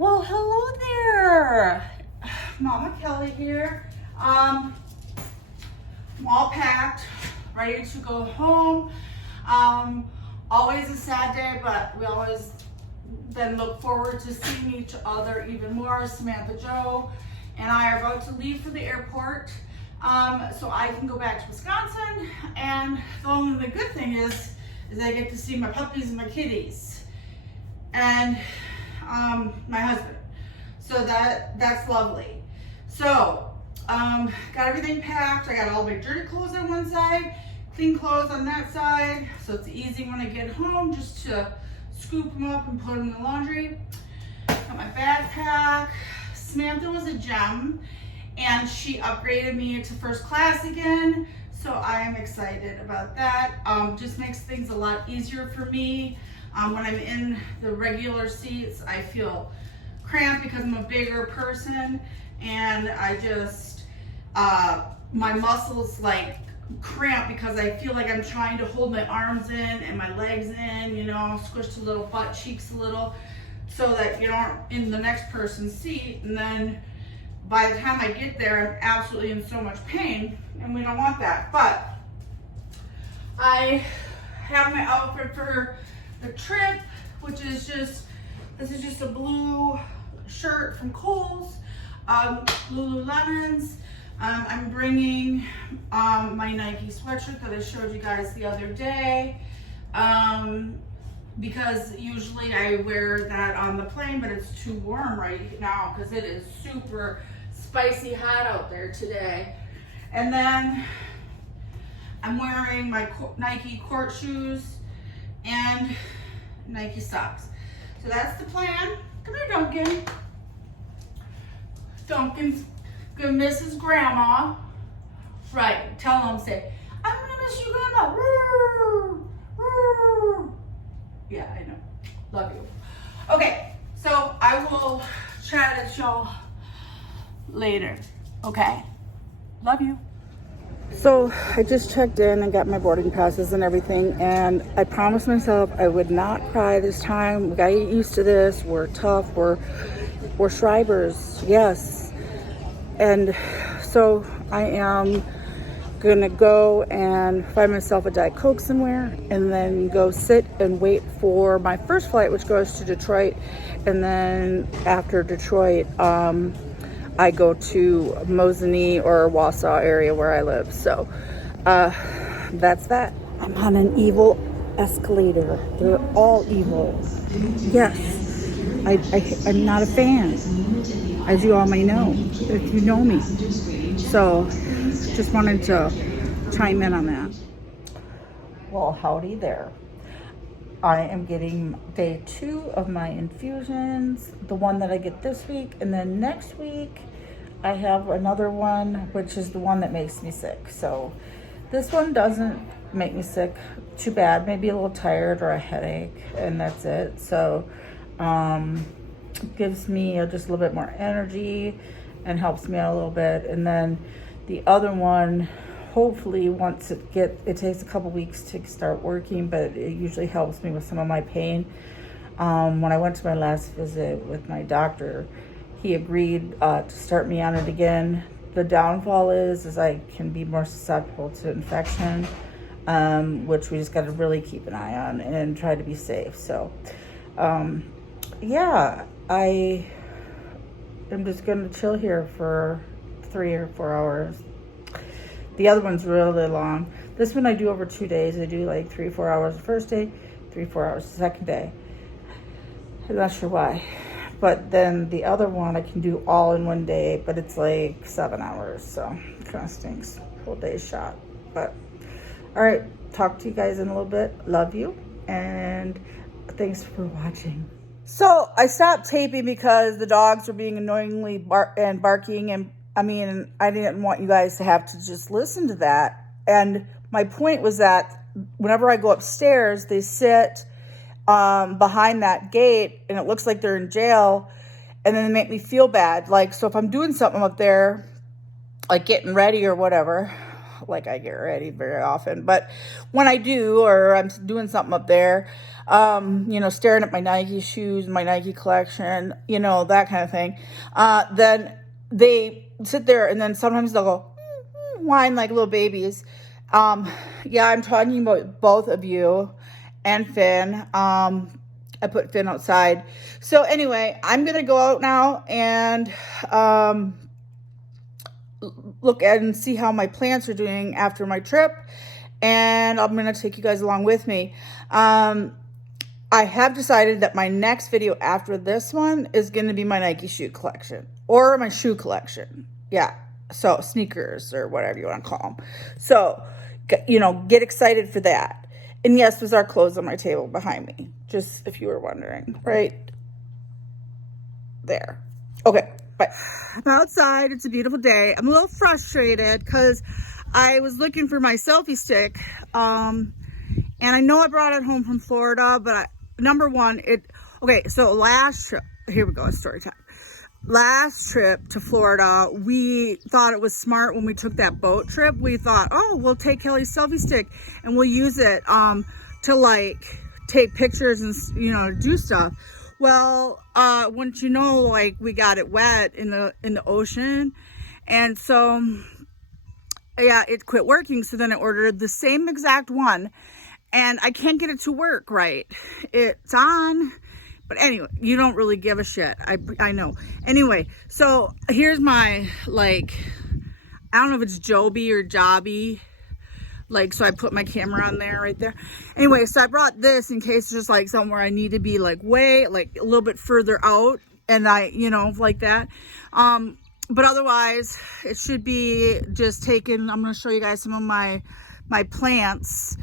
Well, hello there. Mama Kelly here. I'm all packed, ready to go home. Always a sad day, but we always then look forward to seeing each other even more. Samantha Joe and I are about to leave for the airport, so I can go back to Wisconsin. And the good thing is I get to see my puppies and my kitties, and my husband. So that's lovely. So got everything packed. I got all my dirty clothes on one side, clean clothes on that side. So it's easy when I get home just to scoop them up and put them in the laundry. Got my backpack. Samantha was a gem, and she upgraded me to first class again. So I am excited about that. Just makes things a lot easier for me. When I'm in the regular seats, I feel cramped because I'm a bigger person, and I just, my muscles like cramp because I feel like I'm trying to hold my arms in and my legs in, you know, squish the little butt cheeks a little so that you aren't in the next person's seat. And then by the time I get there, I'm absolutely in so much pain, and we don't want that. But I have my outfit for the trip, which is this is just a blue shirt from Kohl's, Lululemons. I'm bringing my Nike sweatshirt that I showed you guys the other day, because usually I wear that on the plane, but it's too warm right now because it is super spicy hot out there today. And then I'm wearing my Nike court shoes and Nike socks. So that's the plan. Come here, Duncan. Duncan's gonna miss his grandma. Right, tell him, say, I'm gonna miss you, grandma. Roo, roo. Yeah, I know. Love you. Okay, so I will chat at y'all later. Okay? Love you. So I just checked in and got my boarding passes and everything, and I promised myself I would not cry this time. We gotta get used to this. We're tough. We're Schreibers, yes. And so I am gonna go and find myself a Diet Coke somewhere, and then go sit and wait for my first flight, which goes to Detroit. And then after Detroit, I go to Mosinee or Wausau area where I live. So that's that. I'm on an evil escalator. They're all evil. Yes, I'm not a fan, as you all may know, if you know me. So just wanted to chime in on that. Well, howdy there. I am getting day 2 of my infusions, the one that I get this week, and then next week I have another one, which is the one that makes me sick. So this one doesn't make me sick too bad, maybe a little tired or a headache, and that's it. So it gives me just a little bit more energy and helps me out a little bit. And then the other one, hopefully once it takes a couple weeks to start working, but it usually helps me with some of my pain. When I went to my last visit with my doctor, he agreed to start me on it again. The downfall is I can be more susceptible to infection, which we just got to really keep an eye on and try to be safe. So yeah, I am just going to chill here for 3 or 4 hours. The other one's really long. This one I do over 2 days. I do like 3 or 4 hours the first day, 3 or 4 hours the second day. I'm not sure why. But then the other one I can do all in one day, but it's like 7 hours. So it kind of stinks. Whole day's shot. But all right, talk to you guys in a little bit. Love you. And thanks for watching. So I stopped taping because the dogs were being annoyingly barking, and I mean, I didn't want you guys to have to just listen to that. And my point was that whenever I go upstairs, they sit behind that gate, and it looks like they're in jail, and then they make me feel bad. Like, so if I'm doing something up there, like getting ready or whatever, like I get ready very often, but when I do, or I'm doing something up there, you know, staring at my Nike shoes, my Nike collection, you know, that kind of thing, then they sit there and then sometimes they'll go whine like little babies. Yeah, I'm talking about both of you and Finn. I put Finn outside. So anyway, I'm going to go out now and look at and see how my plants are doing after my trip. And I'm going to take you guys along with me. I have decided that my next video after this one is going to be my Nike shoe collection or my shoe collection. Yeah. So sneakers or whatever you want to call them. So, you know, get excited for that. And yes, there's our clothes on my table behind me. Just if you were wondering, right there. Okay, bye. I'm outside. It's a beautiful day. I'm a little frustrated because I was looking for my selfie stick. And I know I brought it home from Florida, but number one, okay, so last trip, here we go, it's story time. Last trip to Florida, we thought it was smart when we took that boat trip. We thought, oh, we'll take Kelly's selfie stick and we'll use it to like take pictures and, you know, do stuff. Well, wouldn't you know, like we got it wet in the ocean. And so, yeah, it quit working. So then I ordered the same exact one and I can't get it to work right. It's on. But anyway, you don't really give a shit. I know. Anyway, so here's my, like, I don't know if it's Joby or Jobby. Like, so I put my camera on there, right there. Anyway, so I brought this in case it's just like somewhere I need to be like way, like a little bit further out. And you know, like that. But otherwise, it should be just taken. I'm going to show you guys some of my plants.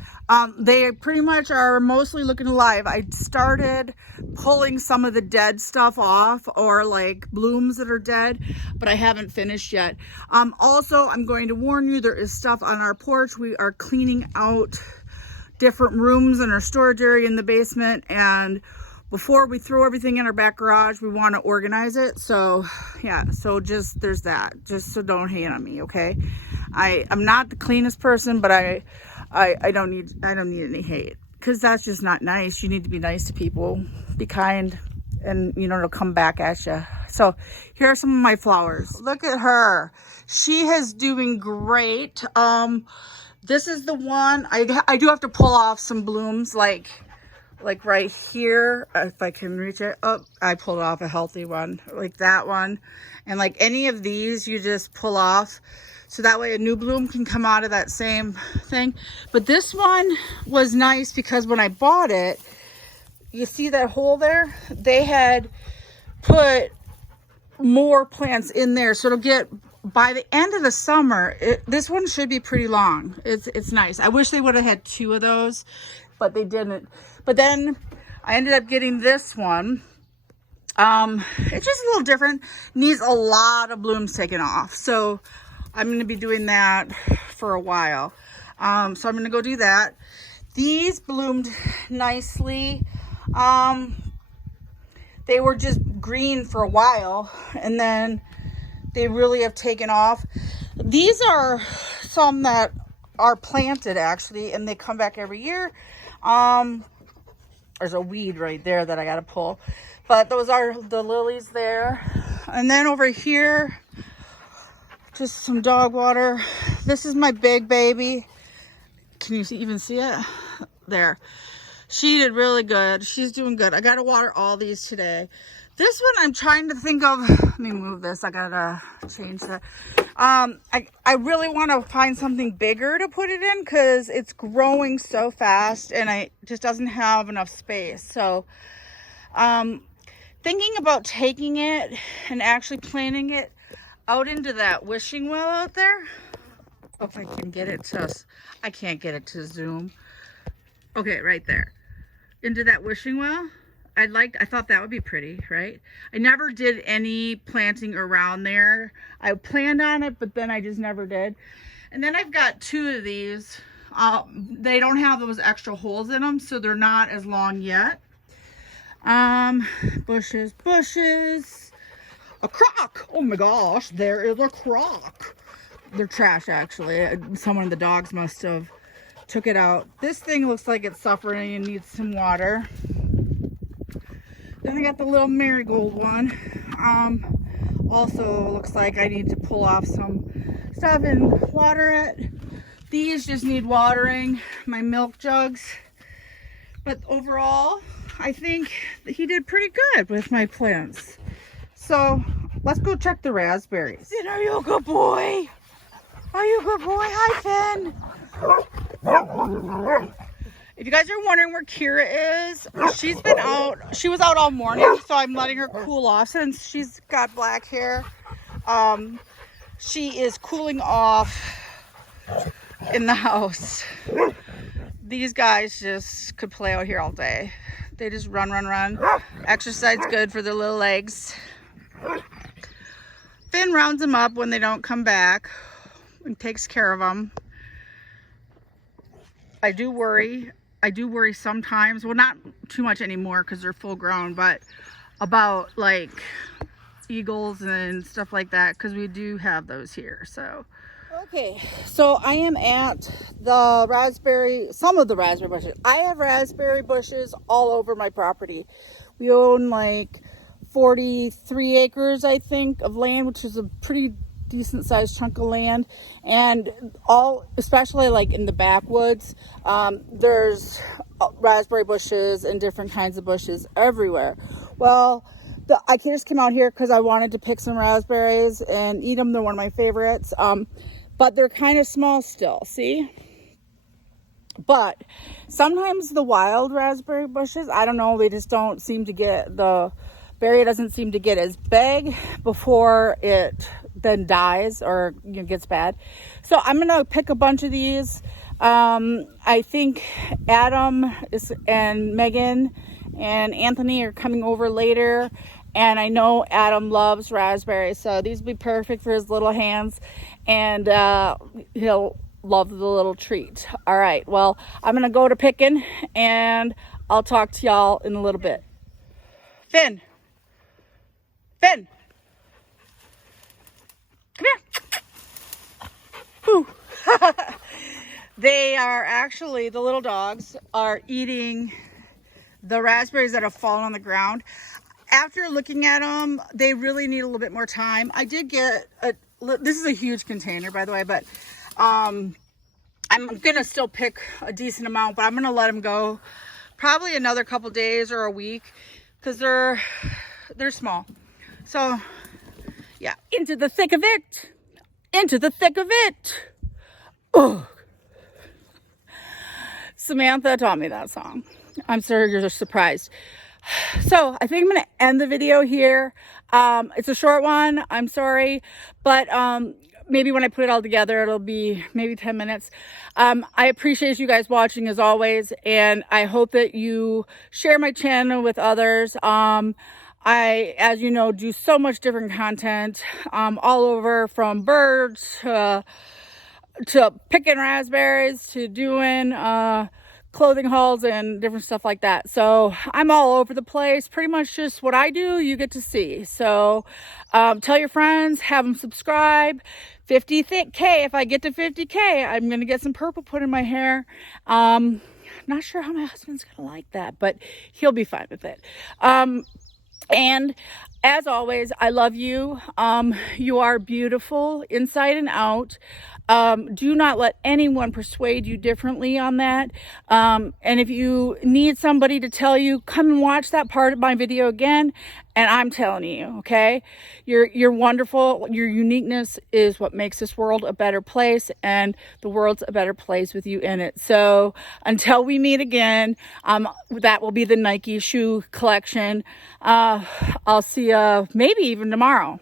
They pretty much are mostly looking alive. I started pulling some of the dead stuff off or like blooms that are dead, but I haven't finished yet. Also, I'm going to warn you, there is stuff on our porch. We are cleaning out different rooms in our storage area in the basement, and before we throw everything in our back garage, we want to organize it. So yeah, so just there's that. Just so don't hate on me, okay? I'm not the cleanest person, but I don't need any hate, because that's just not nice. You need to be nice to people, be kind, and you know, it'll come back at you. So here are some of my flowers. Look at her. She is doing great. This is the one. I do have to pull off some blooms, like right here, if I can reach it. Oh, I pulled off a healthy one, like that one. And like any of these, you just pull off. So that way a new bloom can come out of that same thing. But this one was nice because when I bought it, you see that hole there? They had put more plants in there. So it'll get, by the end of the summer, this one should be pretty long. It's nice. I wish they would have had 2 of those, but they didn't. But then I ended up getting this one. It's just a little different. Needs a lot of blooms taken off. So I'm going to be doing that for a while. So I'm going to go do that. These bloomed nicely. They were just green for a while, and then they really have taken off. These are some that are planted actually, and they come back every year. There's a weed right there that I got to pull, but those are the lilies there. And then over here, just some dog water. This is my big baby. Can you even see it? There. She did really good. She's doing good. I got to water all these today. This one I'm trying to think of. Let me move this. I got to change that. I really want to find something bigger to put it in because it's growing so fast and it just doesn't have enough space. So thinking about taking it and actually planting it out into that wishing well out there. If I can get it to, I can't get it to zoom. Okay, right there. Into that wishing well. I thought that would be pretty, right? I never did any planting around there. I planned on it, but then I just never did. And then I've got 2 of these. They don't have those extra holes in them, so they're not as long yet. Bushes. A crock. Oh my gosh, there is a crock. They're trash, actually. Someone of the dogs must have took it out. This thing looks like it's suffering and needs some water. Then I got the little marigold one. Also looks like I need to pull off some stuff and water it. These just need watering, my milk jugs. But overall, I think he did pretty good with my plants. So let's go check the raspberries. Finn, are you a good boy? Are you a good boy? Hi, Finn. If you guys are wondering where Kira is, she's been out. She was out all morning, so I'm letting her cool off since she's got black hair. She is cooling off in the house. These guys just could play out here all day. They just run, run, run. Exercise good for their little legs. Finn rounds them up when they don't come back and takes care of them. I do worry sometimes, well, not too much anymore because they're full grown, but about like eagles and stuff like that, because we do have those here. So okay, so I am at some of the raspberry bushes. I have raspberry bushes all over my property. We own like 43 acres, I think, of land, which is a pretty decent sized chunk of land, and especially like in the backwoods, there's raspberry bushes and different kinds of bushes everywhere. Well, I just came out here because I wanted to pick some raspberries and eat them. They're one of my favorites, but they're kind of small still, see? But sometimes the wild raspberry bushes, I don't know, they just don't seem to get, the berry doesn't seem to get as big before it then dies or gets bad. So I'm gonna pick a bunch of these. I think Adam and Megan and Anthony are coming over later, and I know Adam loves raspberries, so these will be perfect for his little hands, and he'll love the little treat. All right, well, I'm gonna go to picking, and I'll talk to y'all in a little bit. Finn, come here. Whew. They are actually, the little dogs are eating the raspberries that have fallen on the ground. After looking at them, they really need a little bit more time. I did get this is a huge container, by the way, but I'm gonna still pick a decent amount, but I'm gonna let them go probably another couple days or a week because they're small. So yeah, into the thick of it. Ugh. Samantha taught me that song. I'm sure you're surprised. So I think I'm going to end the video here. It's a short one. I'm sorry, but maybe when I put it all together, it'll be maybe 10 minutes. I appreciate you guys watching as always, and I hope that you share my channel with others. I, as you know, do so much different content all over, from birds to picking raspberries to doing clothing hauls and different stuff like that. So I'm all over the place. Pretty much just what I do, you get to see. So tell your friends, have them subscribe. 50K, if I get to 50K, I'm going to get some purple put in my hair. Not sure how my husband's going to like that, but he'll be fine with it. And as always, I love you. You are beautiful inside and out. Do not let anyone persuade you differently on that. And if you need somebody to tell you, come and watch that part of my video again. And I'm telling you, okay, you're wonderful. Your uniqueness is what makes this world a better place, and the world's a better place with you in it. So until we meet again, that will be the Nike shoe collection. I'll see you maybe even tomorrow.